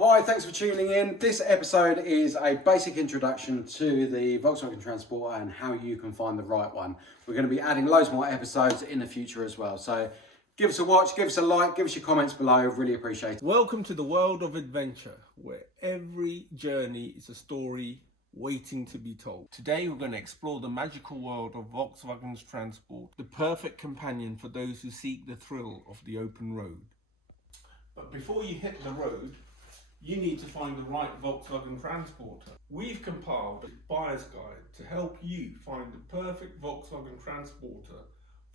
Hi, thanks for tuning in. This episode is a basic introduction to the Volkswagen Transporter and how you can find the right one. We're going to be adding loads more episodes in the future as well. So give us a watch, give us a like, give us your comments below. Really appreciate it. Welcome to the world of adventure, where every journey is a story waiting to be told. Today we're going to explore the magical world of Volkswagen's Transport, the perfect companion for those who seek the thrill of the open road. But before you hit the road, you need to find the right Volkswagen Transporter. We've compiled a buyer's guide to help you find the perfect Volkswagen Transporter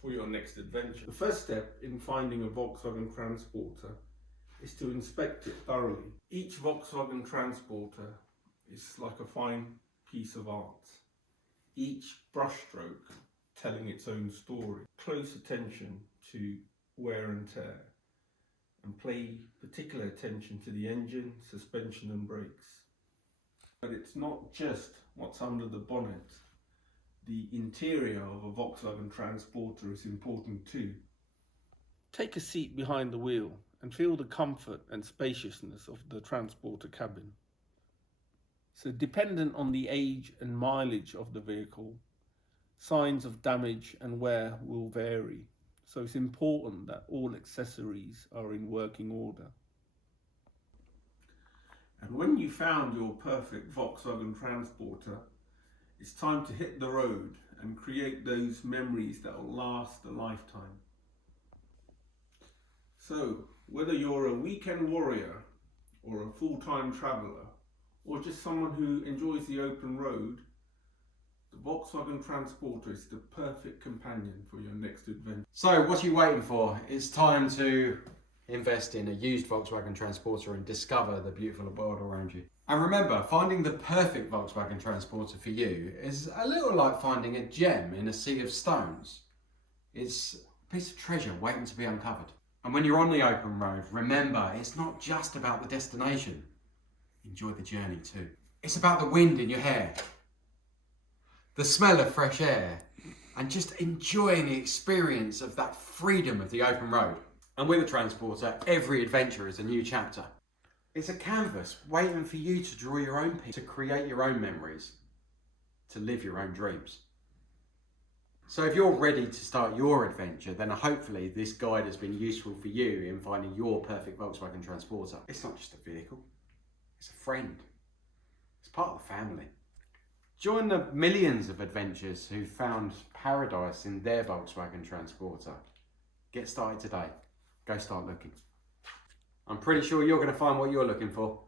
for your next adventure. The first step in finding a Volkswagen Transporter is to inspect it thoroughly. Each Volkswagen Transporter is like a fine piece of art, each brushstroke telling its own story. Close attention to wear and tear, and pay particular attention to the engine, suspension and brakes. But it's not just what's under the bonnet. The interior of a Volkswagen Transporter is important too. Take a seat behind the wheel and feel the comfort and spaciousness of the Transporter cabin. So dependent on the age and mileage of the vehicle, signs of damage and wear will vary. So it's important that all accessories are in working order. And when you found your perfect Volkswagen Transporter, it's time to hit the road and create those memories that will last a lifetime. So whether you're a weekend warrior or a full-time traveller, or just someone who enjoys the open road, the Volkswagen Transporter is the perfect companion for your next adventure. So what are you waiting for? It's time to invest in a used Volkswagen Transporter and discover the beautiful world around you. And remember, finding the perfect Volkswagen Transporter for you is a little like finding a gem in a sea of stones. It's a piece of treasure waiting to be uncovered. And when you're on the open road, remember, it's not just about the destination. Enjoy the journey too. It's about the wind in your hair, the smell of fresh air, and just enjoying the experience of that freedom of the open road. And with a Transporter, every adventure is a new chapter. It's a canvas waiting for you to draw your own picture, to create your own memories, to live your own dreams. So if you're ready to start your adventure, then hopefully this guide has been useful for you in finding your perfect Volkswagen Transporter. It's not just a vehicle, it's a friend. It's part of the family. Join the millions of adventurers who found paradise in their Volkswagen Transporter. Get started today. Go start looking. I'm pretty sure you're going to find what you're looking for.